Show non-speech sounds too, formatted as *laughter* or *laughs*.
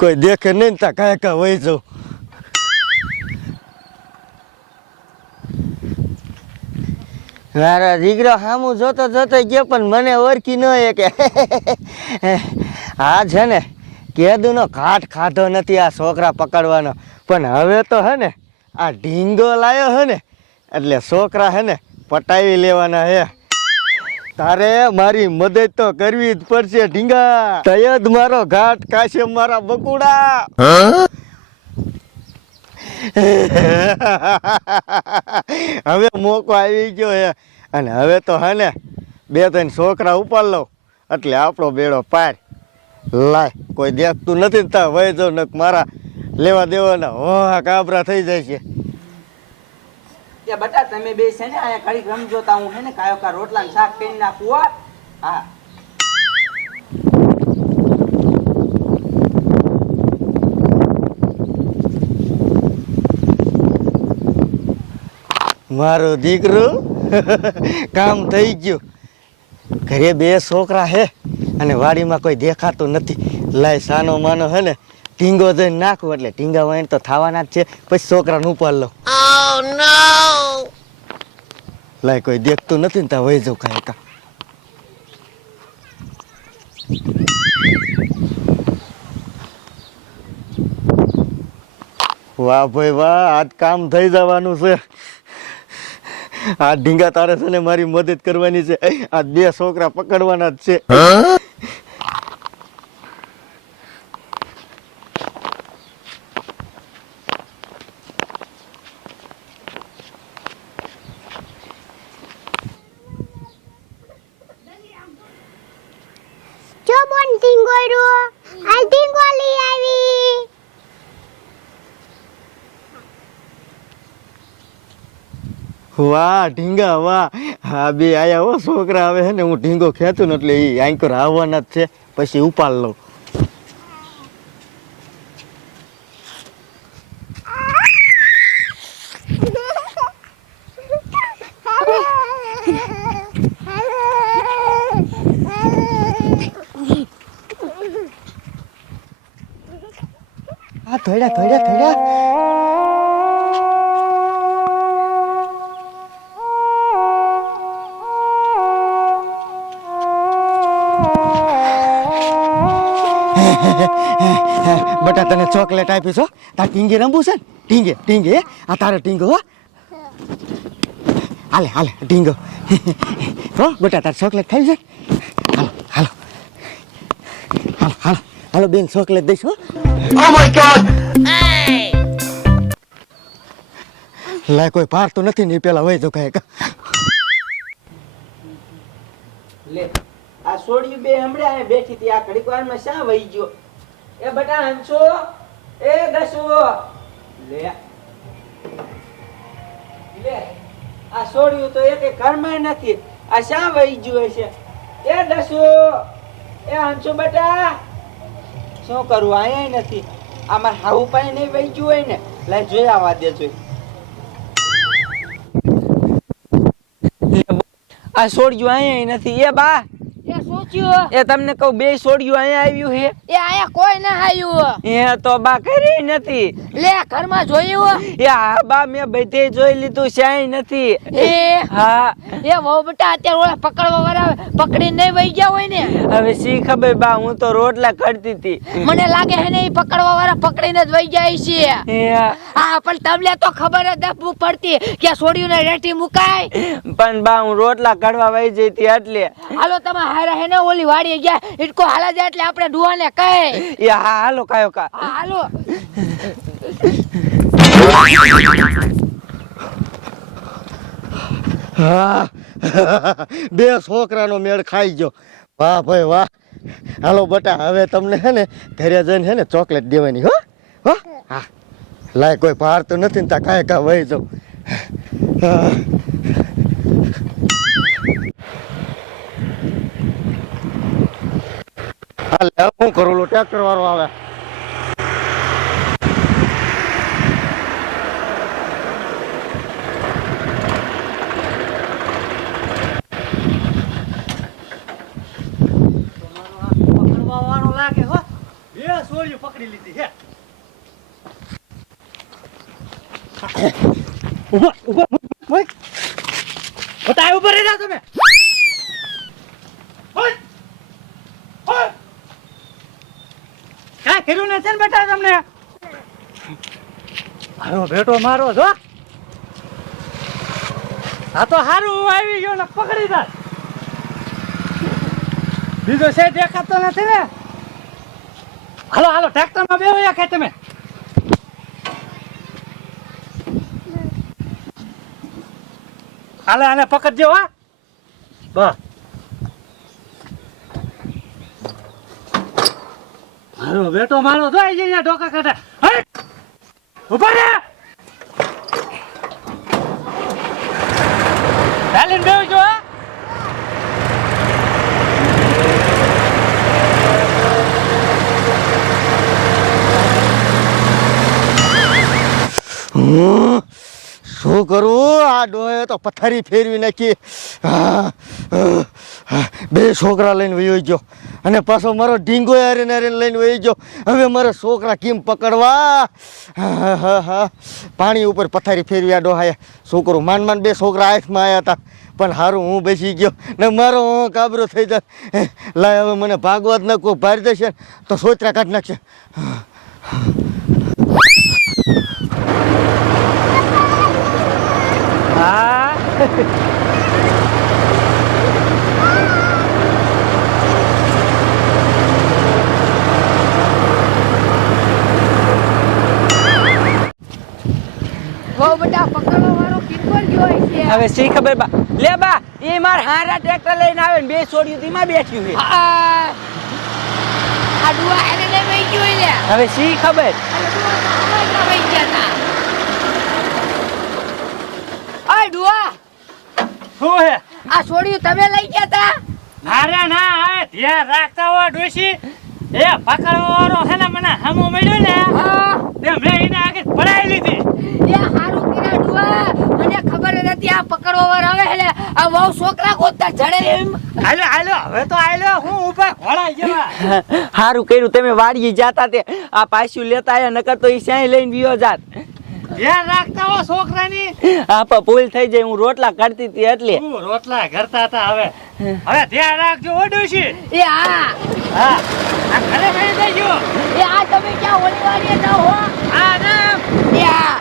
કોઈ દેખે નહીં તા કાંઈ કાંઈ વહી જાઉં. મારા દીકરો સામું જોતો જોતો ગયો પણ મને ઓળખી ન એ કે આ છે ને, કેદુનો ઘાટ ખાધો નથી આ છોકરા પકડવાનો. પણ હવે તો હે ને, આ ઢીંગો લાયો હે ને, એટલે છોકરા હે ને, પટાવી લેવાના હે. તારે મારી મદદ તો કરવી જ પડશે, ઢીંગા. તયદ મારો ઘાટ કાશે મારા બકુડા હવે મોકો આવી ગયો હે. અને હવે તો હે બે ત્રણ છોકરા ઉપાડ લઉં. એટલે આપણો બેડો પાર. લાય, કોઈ દેખતું નથી ને તા વહી ને મારા લેવા દેવાના હો કાબરા થઈ જાય છે. કે બટા તમે બે છે ને અહીંયા ઘડીક રમજો હું હે ને કાયો કા રોટલા ને શાક કરી નાખું, હા. મારો દીકરો *laughs* કામ થઈ ગયું. ઘરે બે છોકરા હે અને વાડીમાં કોઈ દેખાતું નથી. લાય સાનો માનો હે ને ટીંગો જઈને નાખું એટલે ટીંગા વાઈન તો થવાના જ છે. પછી છોકરાને ઉપાડ લો લાય કોઈ દેખતું નથી ને ત્યાં વહી જવું કાંઈ કા વાહ ભાઈ વાહ આજ કામ થઈ જવાનું છે. આ ઢીંગા તારે છે ને મારી મદદ કરવાની છે. આ બે છોકરા પકડવાના જ છે જો બોન ટીંગોરો ગોલી આવી. વાહ ઢીંગા વાહ. હા બે આયા હો છોકરા આવે હે ને હું ઢીંગો ખેતું ને એટલે એ આંકર આવવાના જ છે. પછી ઉપાડ લઉં. આ *laughs* *laughs* થોડા થોડા થોડા બટા તને ચોકલેટ આપી છો તાર ટીંગે રમવું છે ને ટીંગે ટીંગે આ તારે ટીંગો હો હાલે હાલે ટીંગો હો બટા તારે ચોકલેટ ખાવી છે હાલો હાલો હાલો હાલો હાલો બેન ચોકલેટ દઈશ હો લાય કોઈ પારતું નથી ને પેલા વહી જો કાંઈક. લે, આ સોડિયું બે હમણાં અહીંયા બેઠી હતી, આ ઘડીક વારમાં શા વહી ગયો? એ બટા હંસો એ દસવો. લે. લે, આ સોડિયું તો એક ઘરમાં નથી. આ શા વહી ગયું હશે? એ દસવો. એ હંસો બટા? શું કરું અહીંયા નથી. આમાં હાઉ પાઈ નહીં વહી ગયું હોય ને, લાય જોઈ આવવા દે આ સોડિયું અહીંયા નથી એ બા થયું એ તમને કહું બે છોડ્યું અહીંયા આવ્યું હે એ અહીંયા કોઈ ના આવ્યું એ તો બા કરી નથી. લે ઘરમાં જોયું એ હા બા મેં બધે જોઈ લીધું શ્યાય નથી. એ? હા. એ વહુ બેટા અત્યારે ઓલા પકડવા વાળા પકડી નહીં વહી ગયા હોય ને? હવે શી ખબર બા હું તો રોટલા કરતી હતી. મને લાગે હે ને એ પકડવા વાળા પકડીને જ વહી જાય છે. હા પણ તમને તો ખબર જ પડતી કે છોડ્યું ને રેટી મુકાય. પણ બા હું રોટલા કાઢવા વહી જઈ હતી એટલે. હાલો તમે હારા હે ને ઓલી વાડી ગયા ઇટકો હાલા જાય એટલે આપણે ડુવાને કહે. એ હા હાલો કાયો કા. હા, હાલો. હા. બે છોકરાનો મેળ ખાઈ ગયો. વાહ ભાઈ વાહ. હાલો બટા હવે તમને હે ને ઘરે જઈને હે ને ચોકલેટ દેવાની હો? હો? હા. લાય કોઈ ભાર તો નથી ને ત્યાં કાંઈ કાં વહી જાઉં. હા. હા લે હું કરું ટ્રેક્ટર વાળો આવે. પકડી લીધી હે ઊભા ઊભા ઊભા. ઊભા ઊભા રહી ઊભા તમે. ઓય ઓય કાંઈ કર્યું નથી ને બેટા તમને? મારો બેટો મારો જો. આ તો હારું આવી ગયો ને પકડી દા બીજો છે, દેખાતો નથી ને. હાલો હાલો, ટ્રેક્ટરમાં યા કાંઈ તમે. હાલે આને પકડજો, હા. બસ. મારો બેટો જો આવી અહીંયા ઢોકા કાઢે ઊભા રે! હા? હું શું કરું? તો પથારી ફેરવી નાખી. બે છોકરા લઈને વયો ગયો. અને પાછો મારો ઢીંગો હારીને હારીને લઈને વહી ગયો. હવે મારા છોકરા કેમ પકડવા. પાણી ઉપર પથારી ફેરવી આ ડોહાએ. છોકરો માન માંડ બે છોકરા આંખમાં આવ્યા હતા પણ હારું, હું બેસી ગયો. ને મારો હું કાબરો થઈ જાય લાય, હવે મને ભાગવા જ ન કોઈ ભારી દેશે તો સોચરા કાઢી નાખશે હા બહુ બધા પકડવા વાળો કિંમત જોઈ છે હવે શી ખબર બા? લે બા એ માર હારા ટ્રેક્ટર લઈને આવે ને બે છોડ્યું તેમાં બેઠ્યું છે આ આ ડુઆ એને લઈ ગયો લે હવે શી ખબર આ ડુઆ તો અમારા વઈ ગયા તા ઓય ડુઆ શું હે? આ છોડ્યું તમે લઈ ગયા તા? ના રે ના આ ધ્યાન રાખતા હો ડોશી. એ પકડવા વાળો છે ને મને હમો મળ્યો ને હા. તે મેં એને આગળ પડાઈ લીધી. એ હારું કીધા ડુઆ મને ખબર નથી આ પકડવા વાળો આવે હે આ વહુ છોકરા ગોતતા જડે એમ. હાલો હાલો હવે તો હાલો હું ઊભા ઘોડા જેવા. સારું કર્યું તમે વાડીએ જાતા તે. આ પાછું લેતા આયા નકર તો ઈ સાઈ લઈને વિયો જાત. ધ્યાન રાખતા હો છોકરાની. આ પણ ભૂલ થઈ જાય હું રોટલા કાઢતી હતી એટલે. હું રોટલા કરતા હતા હવે? હવે ધ્યાન રાખજો છે એ હા હા આ ઘરે બેસી જજો એ આ તમે ક્યાં ઓલી વાળીએ જાઓ હો? આ ના એ આ.